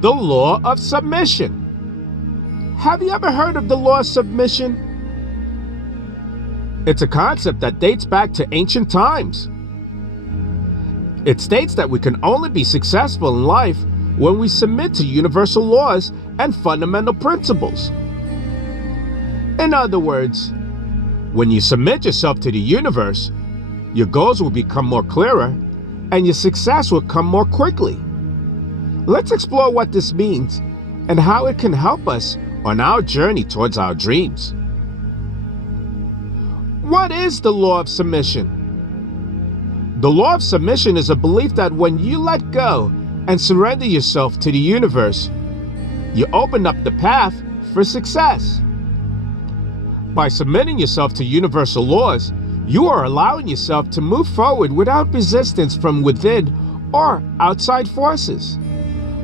The law of submission. Have you ever heard of the law of submission? It's a concept that dates back to ancient times. It states that we can only be successful in life when we submit to universal laws and fundamental principles. In other words, when you submit yourself to the universe, your goals will become more clearer and your success will come more quickly. Let's explore what this means and how it can help us on our journey towards our dreams. What is the law of submission? The law of submission is a belief that when you let go and surrender yourself to the universe, you open up the path for success. By submitting yourself to universal laws, you are allowing yourself to move forward without resistance from within or outside forces.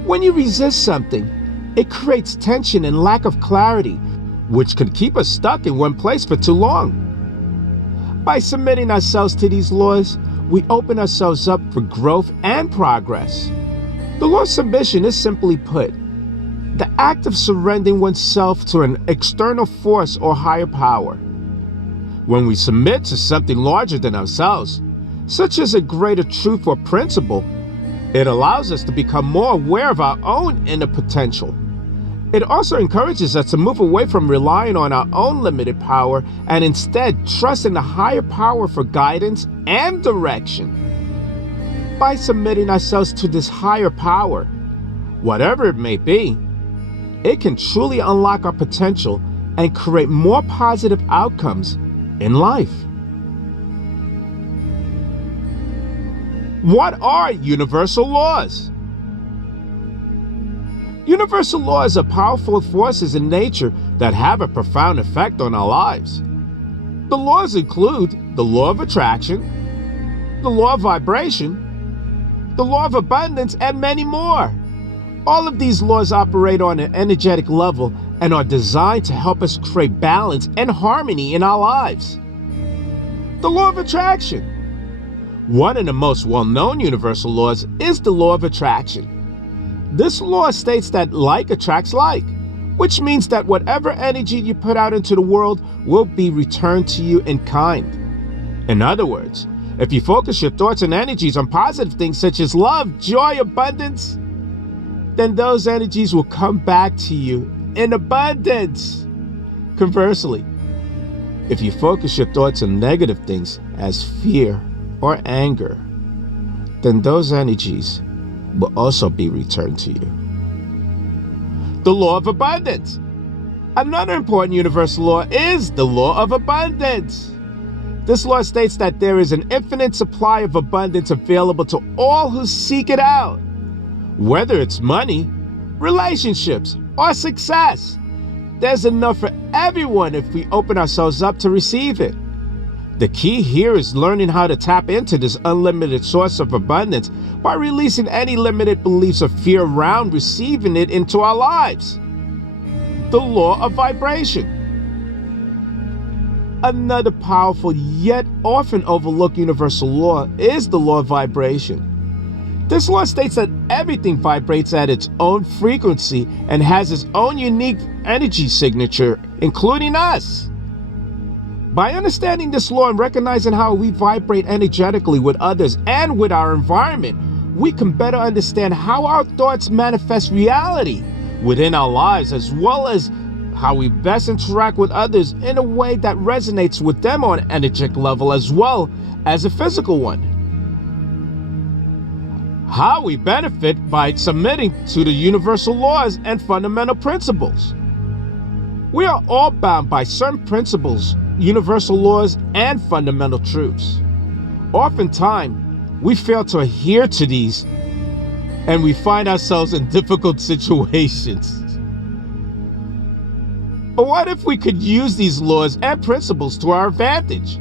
When you resist something, it creates tension and lack of clarity, which can keep us stuck in one place for too long. By submitting ourselves to these laws, we open ourselves up for growth and progress. The law of submission is, simply put, the act of surrendering oneself to an external force or higher power. When we submit to something larger than ourselves, such as a greater truth or principle, it allows us to become more aware of our own inner potential. It also encourages us to move away from relying on our own limited power and instead trust in the higher power for guidance and direction. By submitting ourselves to this higher power, whatever it may be, it can truly unlock our potential and create more positive outcomes in life. What are universal laws? Universal laws are powerful forces in nature that have a profound effect on our lives. The laws include the law of attraction, the law of vibration, the law of abundance, and many more. All of these laws operate on an energetic level and are designed to help us create balance and harmony in our lives. The law of attraction. One of the most well-known universal laws is the law of attraction. This law states that like attracts like, which means that whatever energy you put out into the world will be returned to you in kind. In other words, if you focus your thoughts and energies on positive things such as love, joy, abundance, then those energies will come back to you in abundance. Conversely, if you focus your thoughts on negative things as fear or anger, then those energies will also be returned to you. The law of abundance. Another important universal law is the law of abundance. This law states that there is an infinite supply of abundance available to all who seek it out. Whether it's money, relationships, or success, there's enough for everyone if we open ourselves up to receive it. The key here is learning how to tap into this unlimited source of abundance by releasing any limited beliefs of fear around receiving it into our lives. The law of vibration. Another powerful yet often overlooked universal law is the law of vibration. This law states that everything vibrates at its own frequency and has its own unique energy signature, including us. By understanding this law and recognizing how we vibrate energetically with others and with our environment, we can better understand how our thoughts manifest reality within our lives, as well as how we best interact with others in a way that resonates with them on an energetic level as well as a physical one. How we benefit by submitting to the universal laws and fundamental principles. We are all bound by certain principles, universal laws, and fundamental truths. Oftentimes, we fail to adhere to these, and we find ourselves in difficult situations. But what if we could use these laws and principles to our advantage?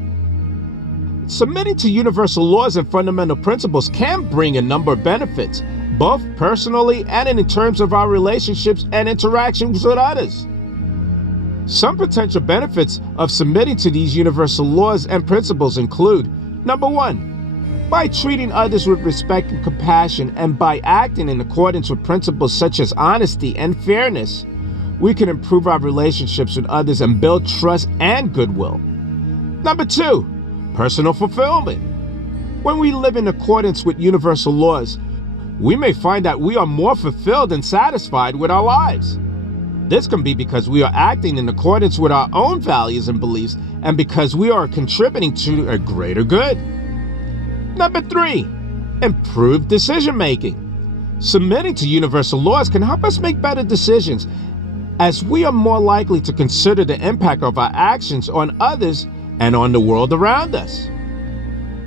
Submitting to universal laws and fundamental principles can bring a number of benefits, both personally and in terms of our relationships and interactions with others. Some potential benefits of submitting to these universal laws and principles include: number one, By treating others with respect and compassion, and by acting in accordance with principles such as honesty and fairness, we can improve our relationships with others and build trust and goodwill. Number 2, personal fulfillment. When we live in accordance with universal laws, we may find that we are more fulfilled and satisfied with our lives. This can be because we are acting in accordance with our own values and beliefs, and because we are contributing to a greater good. Number 3, improved decision making. Submitting to universal laws can help us make better decisions, as we are more likely to consider the impact of our actions on others and on the world around us.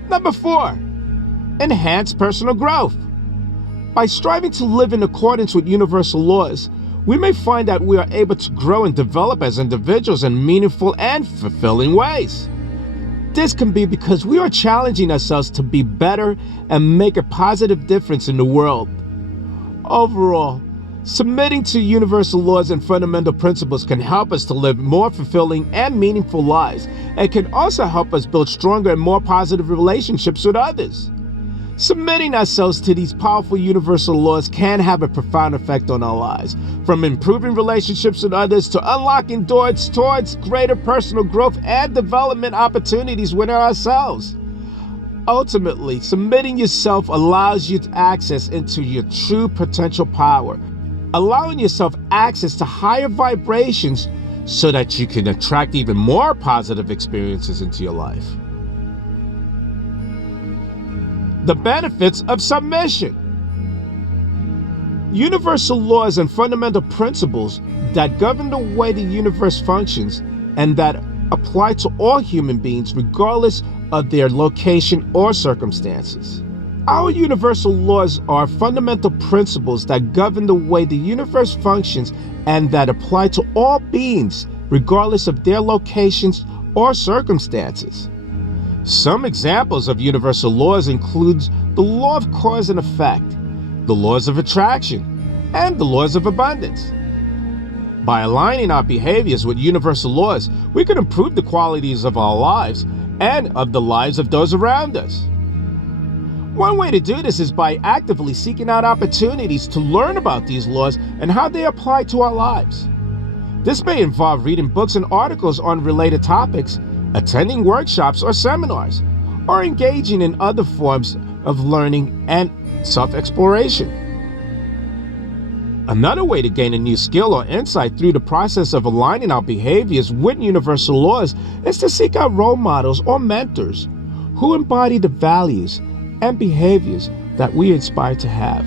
Number 4, enhanced personal growth. By striving to live in accordance with universal laws, we may find that we are able to grow and develop as individuals in meaningful and fulfilling ways. This can be because we are challenging ourselves to be better and make a positive difference in the world. Overall, submitting to universal laws and fundamental principles can help us to live more fulfilling and meaningful lives, and can also help us build stronger and more positive relationships with others. Submitting ourselves to these powerful universal laws can have a profound effect on our lives, from improving relationships with others to unlocking doors towards greater personal growth and development opportunities within ourselves. Ultimately, submitting yourself allows you to access into your true potential power, allowing yourself access to higher vibrations so that you can attract even more positive experiences into your life. The benefits of submission. Universal laws and fundamental principles that govern the way the universe functions and that apply to all human beings regardless of their location or circumstances. Our universal laws are fundamental principles that govern the way the universe functions and that apply to all beings regardless of their locations or circumstances. Some examples of universal laws include the law of cause and effect, the laws of attraction, and the laws of abundance. By aligning our behaviors with universal laws, we can improve the qualities of our lives and of the lives of those around us. One way to do this is by actively seeking out opportunities to learn about these laws and how they apply to our lives. This may involve reading books and articles on related topics, attending workshops or seminars, or engaging in other forms of learning and self-exploration. Another way to gain a new skill or insight through the process of aligning our behaviors with universal laws is to seek out role models or mentors who embody the values and behaviors that we aspire to have.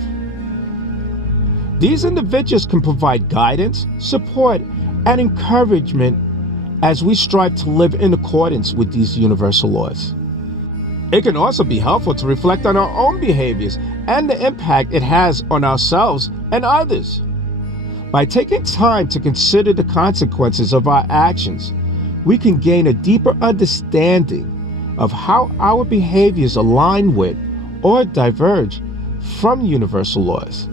These individuals can provide guidance, support, and encouragement as we strive to live in accordance with these universal laws. It can also be helpful to reflect on our own behaviors and the impact it has on ourselves and others. By taking time to consider the consequences of our actions, we can gain a deeper understanding of how our behaviors align with or diverge from universal laws,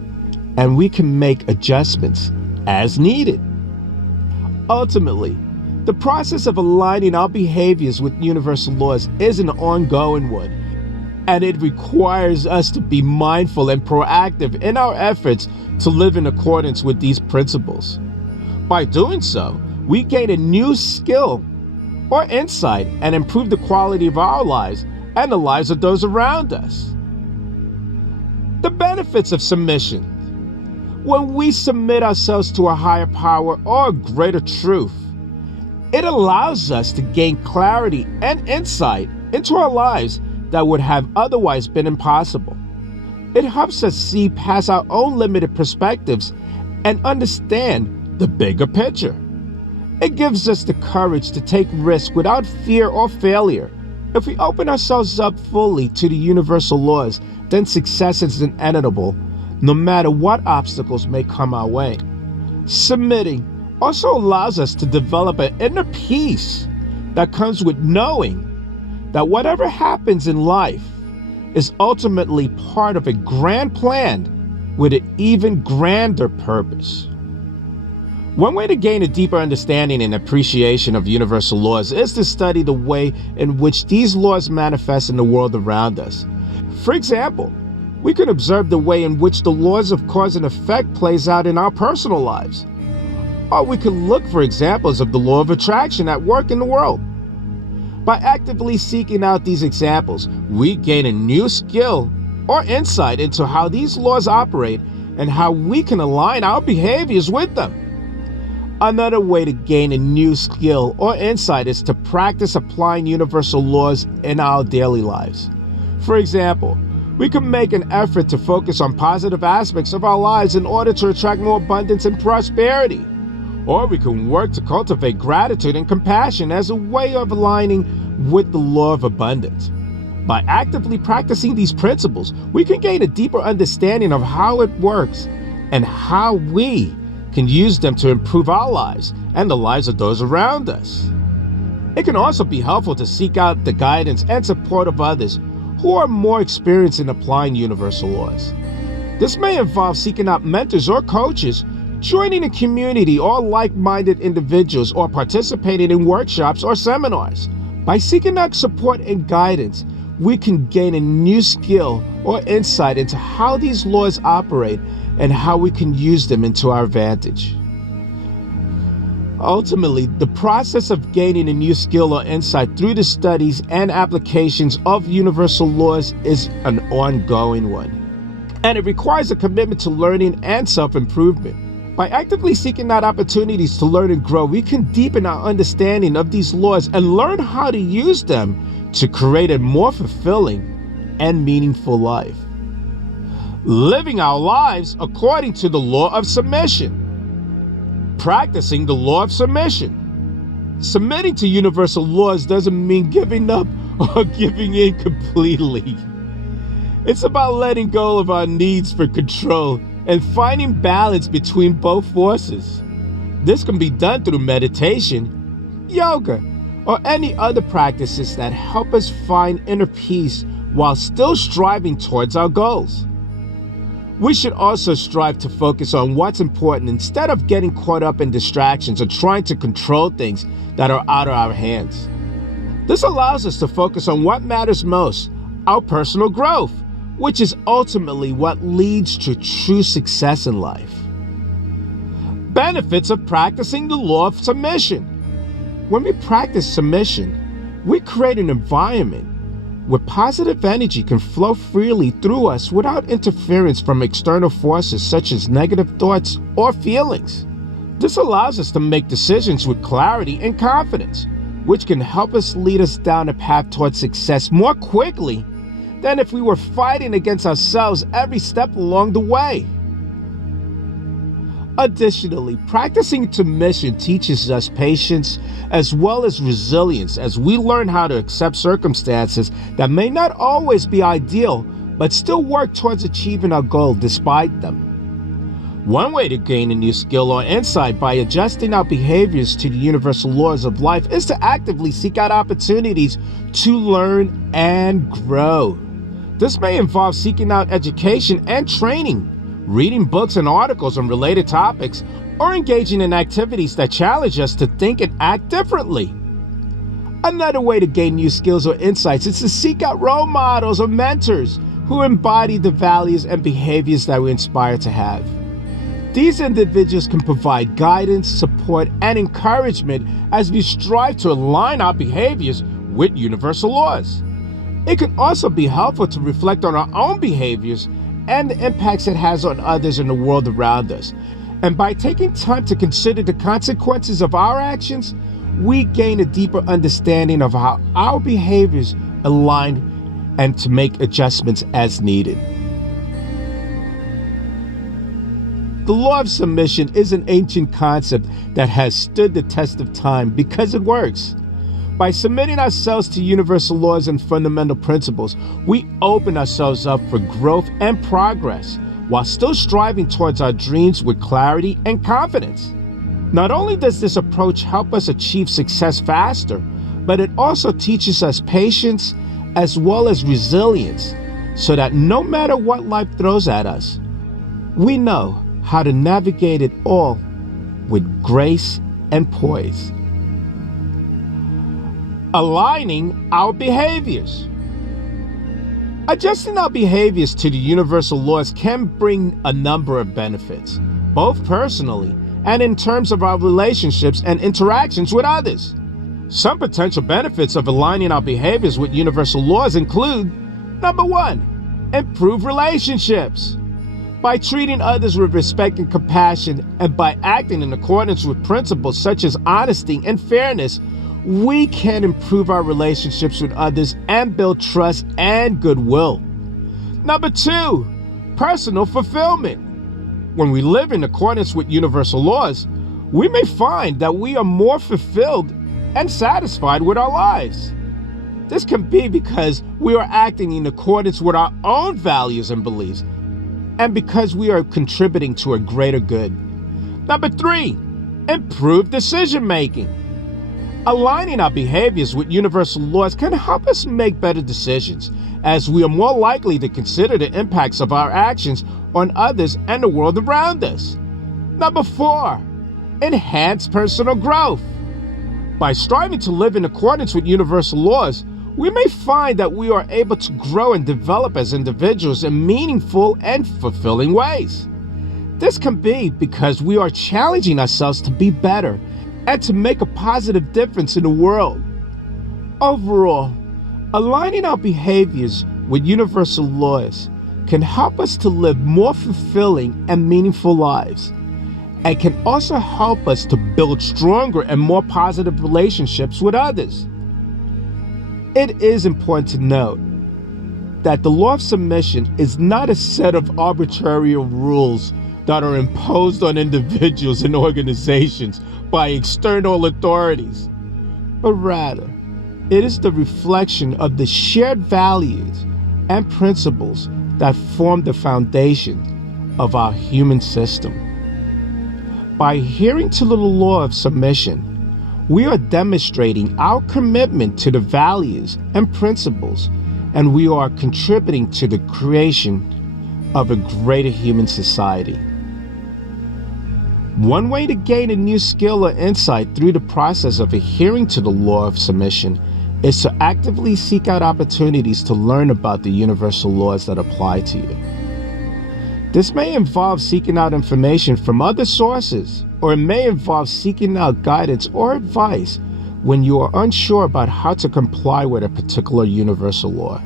and we can make adjustments as needed. Ultimately, the process of aligning our behaviors with universal laws is an ongoing one, and it requires us to be mindful and proactive in our efforts to live in accordance with these principles. By doing so, we gain a new skill or insight and improve the quality of our lives and the lives of those around us. The benefits of submission. When we submit ourselves to a higher power or a greater truth, it allows us to gain clarity and insight into our lives that would have otherwise been impossible. It helps us see past our own limited perspectives and understand the bigger picture. It gives us the courage to take risks without fear or failure. If we open ourselves up fully to the universal laws, then success is inevitable, no matter what obstacles may come our way. Submitting also allows us to develop an inner peace that comes with knowing that whatever happens in life is ultimately part of a grand plan with an even grander purpose. One way to gain a deeper understanding and appreciation of universal laws is to study the way in which these laws manifest in the world around us. For example, we can observe the way in which the laws of cause and effect plays out in our personal lives. Or we can look for examples of the law of attraction at work in the world. By actively seeking out these examples, we gain a new skill or insight into how these laws operate and how we can align our behaviors with them. Another way to gain a new skill or insight is to practice applying universal laws in our daily lives. For example, we can make an effort to focus on positive aspects of our lives in order to attract more abundance and prosperity. Or we can work to cultivate gratitude and compassion as a way of aligning with the law of abundance. By actively practicing these principles, we can gain a deeper understanding of how it works and how we can use them to improve our lives and the lives of those around us. It can also be helpful to seek out the guidance and support of others who are more experienced in applying universal laws. This may involve seeking out mentors or coaches, joining a community or like-minded individuals, or participating in workshops or seminars. By seeking out support and guidance, we can gain a new skill or insight into how these laws operate and how we can use them into our advantage. Ultimately, the process of gaining a new skill or insight through the studies and applications of universal laws is an ongoing one, and it requires a commitment to learning and self-improvement. By actively seeking out opportunities to learn and grow, we can deepen our understanding of these laws and learn how to use them to create a more fulfilling and meaningful life. Living our lives according to the law of submission. Practicing the law of submission. Submitting to universal laws doesn't mean giving up or giving in completely. It's about letting go of our needs for control and finding balance between both forces. This can be done through meditation, yoga, or any other practices that help us find inner peace while still striving towards our goals. We should also strive to focus on what's important instead of getting caught up in distractions or trying to control things that are out of our hands. This allows us to focus on what matters most, our personal growth, which is ultimately what leads to true success in life. Benefits of practicing the law of submission. When we practice submission, we create an environment where positive energy can flow freely through us without interference from external forces such as negative thoughts or feelings. This allows us to make decisions with clarity and confidence, which can help us lead us down a path towards success more quickly than if we were fighting against ourselves every step along the way. Additionally, practicing submission teaches us patience as well as resilience as we learn how to accept circumstances that may not always be ideal, but still work towards achieving our goal despite them. One way to gain a new skill or insight by adjusting our behaviors to the universal laws of life is to actively seek out opportunities to learn and grow. This may involve seeking out education and training, reading books and articles on related topics, or engaging in activities that challenge us to think and act differently. Another way to gain new skills or insights is to seek out role models or mentors who embody the values and behaviors that we aspire to have. These individuals can provide guidance, support, and encouragement as we strive to align our behaviors with universal laws. It can also be helpful to reflect on our own behaviors and the impacts it has on others in the world around us. And by taking time to consider the consequences of our actions, we gain a deeper understanding of how our behaviors align and to make adjustments as needed. The law of submission is an ancient concept that has stood the test of time because it works. By submitting ourselves to universal laws and fundamental principles, we open ourselves up for growth and progress while still striving towards our dreams with clarity and confidence. Not only does this approach help us achieve success faster, but it also teaches us patience as well as resilience so that no matter what life throws at us, we know how to navigate it all with grace and poise. Aligning our behaviors. Adjusting our behaviors to the universal laws can bring a number of benefits, both personally and in terms of our relationships and interactions with others. Some potential benefits of aligning our behaviors with universal laws include: number one, improve relationships. By treating others with respect and compassion, and by acting in accordance with principles such as honesty and fairness, we can improve our relationships with others and build trust and goodwill. Number two, personal fulfillment. When we live in accordance with universal laws, we may find that we are more fulfilled and satisfied with our lives. This can be because we are acting in accordance with our own values and beliefs, and because we are contributing to a greater good. Number three, improve decision making. Aligning our behaviors with universal laws can help us make better decisions, as we are more likely to consider the impacts of our actions on others and the world around us. Number four, enhance personal growth. By striving to live in accordance with universal laws, we may find that we are able to grow and develop as individuals in meaningful and fulfilling ways. This can be because we are challenging ourselves to be better and to make a positive difference in the world. Overall, aligning our behaviors with universal laws can help us to live more fulfilling and meaningful lives, and can also help us to build stronger and more positive relationships with others. It is important to note that the law of submission is not a set of arbitrary rules that are imposed on individuals and organizations by external authorities, but rather, it is the reflection of the shared values and principles that form the foundation of our human system. By adhering to the law of submission, we are demonstrating our commitment to the values and principles, and we are contributing to the creation of a greater human society. One way to gain a new skill or insight through the process of adhering to the law of submission is to actively seek out opportunities to learn about the universal laws that apply to you. This may involve seeking out information from other sources, or it may involve seeking out guidance or advice when you are unsure about how to comply with a particular universal law.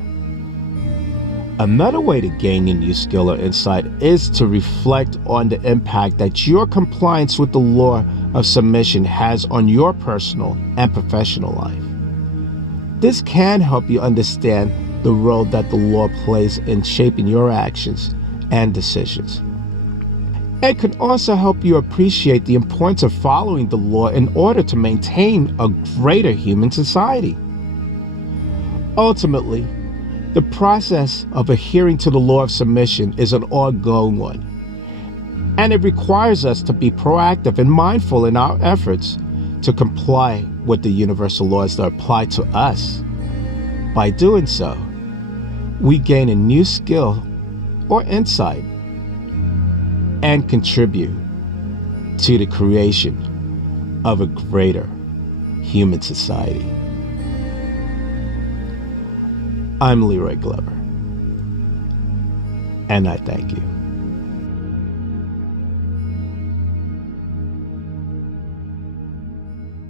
Another way to gain a new skill or insight is to reflect on the impact that your compliance with the law of submission has on your personal and professional life. This can help you understand the role that the law plays in shaping your actions and decisions. It can also help you appreciate the importance of following the law in order to maintain a greater human society. Ultimately, the process of adhering to the law of submission is an ongoing one, and it requires us to be proactive and mindful in our efforts to comply with the universal laws that apply to us. By doing so, we gain a new skill or insight and contribute to the creation of a greater human society. I'm Leroy Glover, and I thank you.